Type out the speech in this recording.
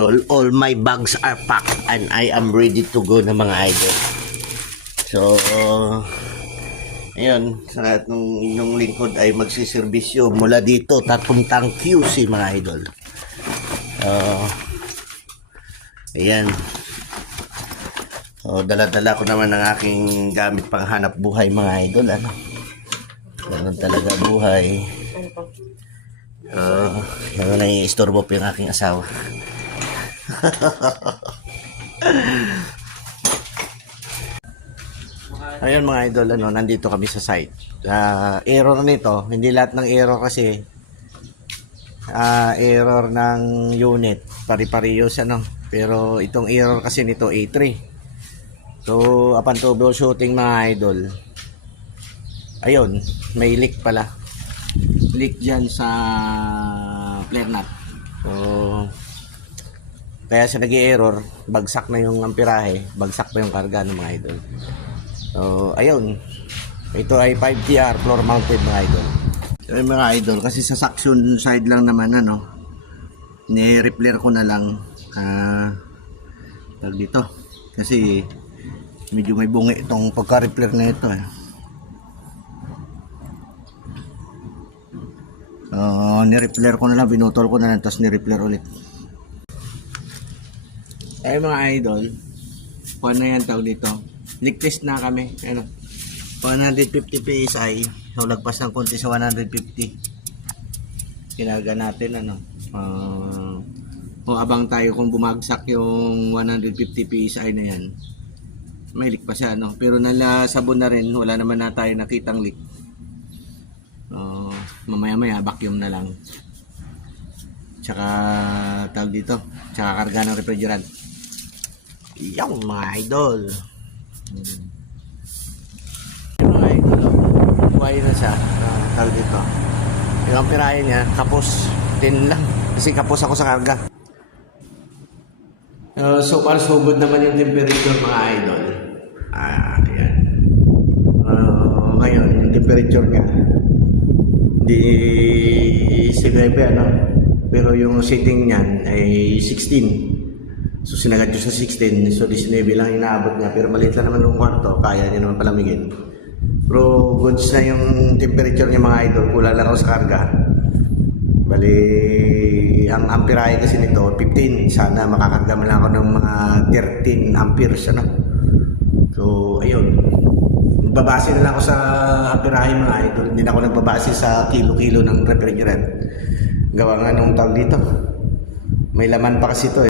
All my bags are packed and I am ready to go na mga idol. So, ayun, sa lahat ng inyong lingkod ay magsiservisyo mula dito tapuntang QC mga idol. Ayan. So, dala-dala ko naman ang aking gamit pang hanap buhay mga idol. Ganun talaga buhay. Ano na i-istorbo po yung aking asawa. Ayun mga idol, nandito kami sa site. Error nito, hindi lahat ng error kasi error ng unit, pari-parehas pero itong error kasi nito A3. So upon troubleshooting mga idol, ayun, may leak pala. Leak dyan sa flare nut. So kaya siya nag-i-error, bagsak na yung amperahe, bagsak pa yung karga ng mga idol. So, ayun. Ito ay 5TR floor mounted mga idol. So, yung mga idol, kasi sa suction side lang naman, ni-repair ko na lang dito. Kasi, medyo may bungi itong pagka-repair na ito. So, ni-repair ko na lang, binutol ko na lang, tapos ni-repair ulit. Ay mga idol, kuha na yan tawag dito. Leak test na kami. 150 PSI. So lagpas ng konti sa 150. Kinaga natin kung abang tayo kung bumagsak yung 150 PSI na yan. May leak pa siya pero nalasabon na rin. Wala naman na tayo nakitang leak. Mamaya-maya vacuum na lang. Tsaka tawag dito. Tsaka karga ng refrigerant. Yung mga idol. Yung mga idol, buhay na siya. Tawag dito. Yung amperahe niya, kapos. 10 lang. Kasi kapos ako sa karga. So far, so good naman yung temperature mga idol. Ayan. Ngayon, yung temperature niya, di 7 pero yung setting niyan ay 16. So sinagad ko sa 16, so 19 lang inaabot niya, pero maliit lang naman yung kwarto, kaya niya naman palamigin. Pero goods na yung temperature niya mga idol, kulang lang ako sa karga. Bali, ang amperahe kasi nito 15, sana makakarga man lang ako ng mga 13 amperes So ayun, nagbabase na lang ako sa amperahe mga idol, hindi na ako nagbabase sa kilo-kilo ng refrigerant. Gawa nga nung tawag dito, may laman pa kasi ito